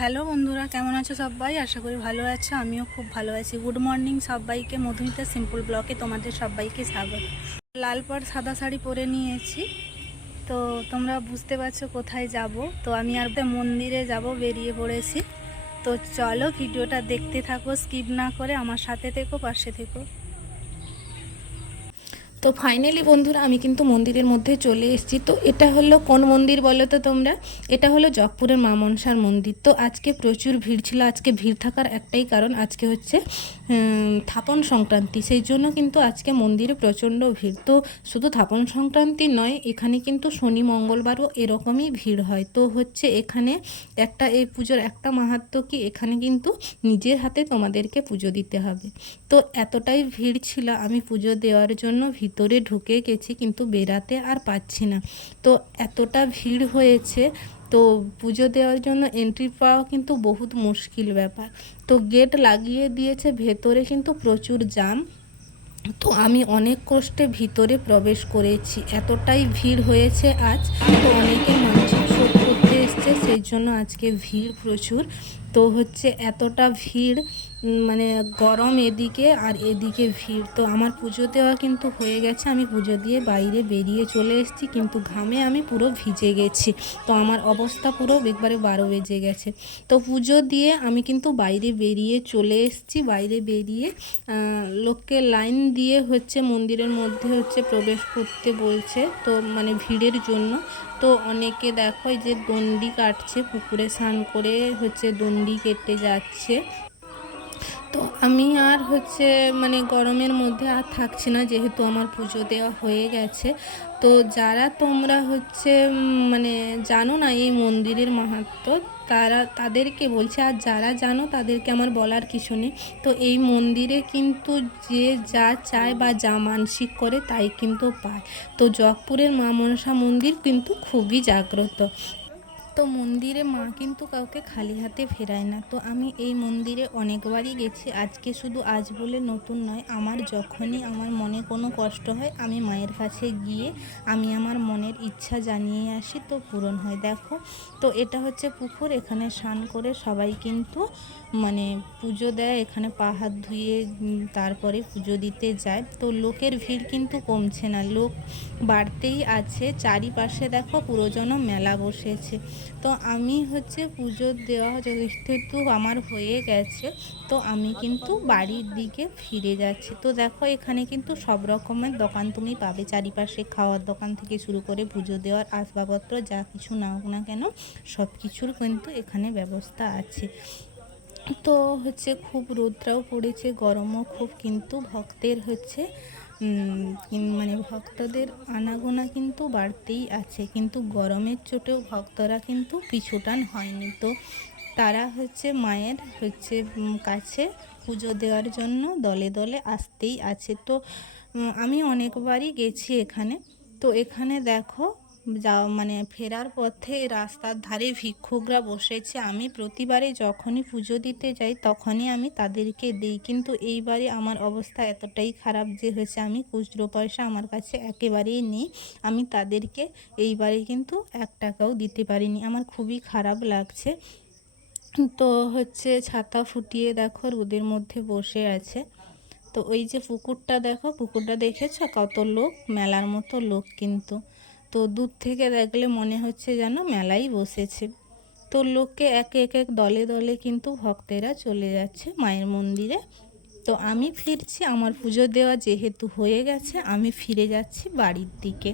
Hello বন্ধুরা, কেমন আছো সবাই? আশা করি ভালো আছো। আমিও খুব ভালো আছি। গুড মর্নিং সবাইকে। মধুমিতা সিম্পল ব্লকে তোমাদের সবাইকে স্বাগত। লাল পাড় সাদা শাড়ি পরে নিয়েছি, তো তোমরা বুঝতে পারছো কোথায় যাব। তো আমি আর মন্দিরে যাব, বেরিয়ে পড়েছি। তো চলো ভিডিওটা দেখতে থাকো, স্কিপ না করে আমার সাথে থেকো, পাশে থেকো। তো ফাইনালি বন্ধুরা আমি কিন্তু মন্দিরের মধ্যে চলে এসেছি। তো এটা হলো কোন মন্দির বলো তো তোমরা? এটা হলো জগপুরের মা মনসার মন্দির। তো আজকে প্রচুর ভিড় ছিল। আজকে ভিড় থাকার একটাই কারণ, আজকে হচ্ছে থাপন সংক্রান্তি, সেই জন্য কিন্তু আজকে মন্দিরে প্রচণ্ড ভিড়। তো শুধু থাপন সংক্রান্তি নয়, এখানে কিন্তু শনি মঙ্গলবারও এরকমই ভিড় হয়। তো হচ্ছে এখানে এই পুজোর একটা মাহাত্ম্য কি, এখানে কিন্তু নিজের হাতে তোমাদেরকে পুজো দিতে হবে। তো এতটাই ভিড় ছিল, আমি পুজো দেওয়ার জন্য ভিতরে ঢুকে গেছি, কিন্তু বেরাতে আর পাচ্ছি না। তো এতটা ভিড় হয়েছে, তো পুজো দেওয়ার জন্য এন্ট্রি পাওয়া কিন্তু বহুত মুশকিল ব্যাপার। তো গেট লাগিয়ে দিয়েছে, ভেতরে কিন্তু প্রচুর জ্যাম। তো আমি অনেক কষ্টে ভিতরে প্রবেশ করেছি, এতটাই ভিড় হয়েছে আজ। তো অনেকে মানসিক শোধ করতে এসছে, সেই জন্য আজকে ভিড় প্রচুর। তো হচ্ছে এতটা ভিড়, মানে গরম এদিকে আর এদিকে ভিড়। তো আমার পুজো দেওয়া কিন্তু হয়ে গেছে, আমি পুজো দিয়ে বাইরে বেরিয়ে চলে এসেছি, কিন্তু ঘামে আমি পুরো ভিজে গেছি। তো আমার অবস্থা পুরো একবারে 12 বেজে গেছে। তো পুজো দিয়ে আমি কিন্তু বাইরে বেরিয়ে চলে এসেছি। বাইরে বেরিয়ে লোককে লাইন দিয়ে হচ্ছে মন্দিরের মধ্যে হচ্ছে প্রবেশ করতে বলছে, তো মানে ভিড়ের জন্য। তো অনেকে দেখো যে দণ্ডি কাটছে, পুকুরে স্নান করে হচ্ছে দণ্ডি কেটে যাচ্ছে। তো আমি আর হচ্ছে মানে গরমের মধ্যে আর থাকছি না, যেহেতু আমার পুজো দেওয়া হয়ে গেছে। তো যারা তোমরা হচ্ছে মানে জানো না এই মন্দিরের মাহাত্ম্য, তাদেরকে বলছি, আর যারা জানো তাদেরকে আমার বলার কিছু নেই। তো এই মন্দিরে কিন্তু যে যা চায় বা যা মানসিক করে তাই কিন্তু পায়। তো জগপুরের মা মনসা মন্দির কিন্তু খুবই জাগ্রত। তো মন্দিরে মা কিন্তু কাউকে খালি হাতে ফেরায় না। তো আমি এই মন্দিরে অনেকবারই গেছি, আজকে শুধু আজ বলে নতুন নয়। আমার যখনই আমার মনে কোনো কষ্ট হয়, আমি মায়ের কাছে গিয়ে আমি আমার মনের ইচ্ছা জানিয়ে আসি, তো পূরণ হয়। দেখো, তো এটা হচ্ছে পুকুর, এখানে স্নান করে সবাই কিন্তু মানে পুজো দেয়, এখানে পা হাত ধুয়ে তারপরে পুজো দিতে যায়। তো লোকের ভিড় কিন্তু কমছে না, লোক বাড়তেই আছে। চারিপাশে দেখো পুরো যেন মেলা বসেছে। তো আমি হচ্ছে পুজো দেওয়া যেহেতু আমার হয়ে গেছে, তো আমি কিন্তু বাড়ির দিকে ফিরে যাচ্ছি। তো দেখো এখানে কিন্তু সব রকমের দোকান তুমি পাবে, চারিপাশে খাওয়ার দোকান থেকে শুরু করে পুজো দেওয়ার আসবাবপত্র যা কিছু নাও না কেন, সব কিছুর কিন্তু এখানে ব্যবস্থা আছে। তো হচ্ছে খুব রোদটাও পড়েছে, গরমও খুব, কিন্তু ভক্তের হচ্ছে মানে ভক্তদের আনাগোনা কিন্তু বাড়তেই আছে, কিন্তু গরমের চোটেও ভক্তরা কিন্তু পিছুটান হয়নি। তো তারা হচ্ছে মায়ের হচ্ছে কাছে পুজো দেওয়ার জন্য দলে দলে আসতেই আছে। তো আমি অনেকবারই গেছি এখানে। তো এখানে দেখো মানে ফেরার পথে রাস্তার ধারে ভিক্ষুকরা বসেছে। আমি প্রতিবারে যখনই পুজো দিতে যাই তখনই আমি তাদেরকে দিই, কিন্তু এইবারে আমার অবস্থা এতটাই খারাপ যে হয়েছে আমি খুচরো পয়সা আমার কাছে একেবারেই নেই। আমি তাদেরকে এইবারে কিন্তু 1 টাকাও দিতে পারিনি, আমার খুবই খারাপ লাগছে। তো হচ্ছে ছাতা ফুটিয়ে দেখো রোদের মধ্যে বসে আছে। তো ওই যে পুকুরটা দেখো, পুকুরটা দেখেছো কত লোক, মেলার মতো লোক কিন্তু। তো দূর থেকে দেখলে মনে হচ্ছে যেন মেলাই বসেছে। তো লোককে এক এক দলে দলে কিন্তু ভক্তেরা চলে যাচ্ছে মায়ের মন্দিরে। তো আমি ফিরছি, আমার পুজো দেওয়া যেহেতু হয়ে গেছে, আমি ফিরে যাচ্ছি বাড়ির দিকে।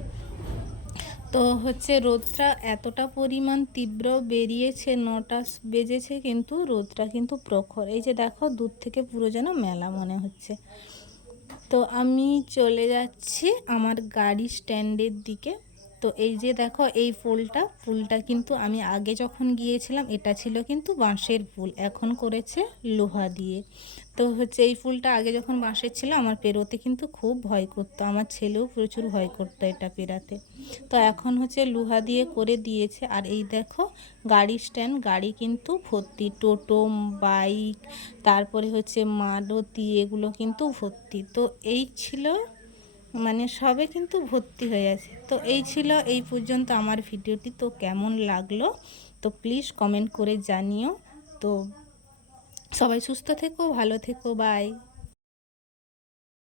তো হচ্ছে রোদটা এতটা পরিমাণ তীব্র বেরিয়েছে, 9টা বেজেছে, কিন্তু রোদটা কিন্তু প্রখর। এই যে দেখো দূর থেকে পুরো যেন মেলা মনে হচ্ছে। তো আমি চলে যাচ্ছি আমার গাড়ি স্ট্যান্ডের দিকে। তো এই যে দেখো এই পুলটা কিন্তু আমি আগে যখন গিয়েছিলাম এটা ছিল কিন্তু বাঁশের পুল, এখন করেছে লোহা দিয়ে। তো হচ্ছে এই পুলটা আগে যখন বাঁশের ছিল, আমার পেরোতে কিন্তু খুব ভয় করতো, আমার ছেলেও প্রচুর ভয় করতো এটা পেরাতে। তো এখন হচ্ছে লোহা দিয়ে করে দিয়েছে। আর এই দেখো গাড়ি স্ট্যান্ড, গাড়ি কিন্তু ভর্তি, টোটো, বাইক, তারপরে হচ্ছে মারুতি, এগুলো কিন্তু ভর্তি। তো এই ছিল মানে সবে কিন্তু ভর্তি হয়ে আছে। তো এই ছিল এই পর্যন্ত আমার ভিডিওটি। তো কেমন লাগলো তো প্লিজ কমেন্ট করে জানিও। তো সবাই সুস্থ থেকো, ভালো থেকো, বাই।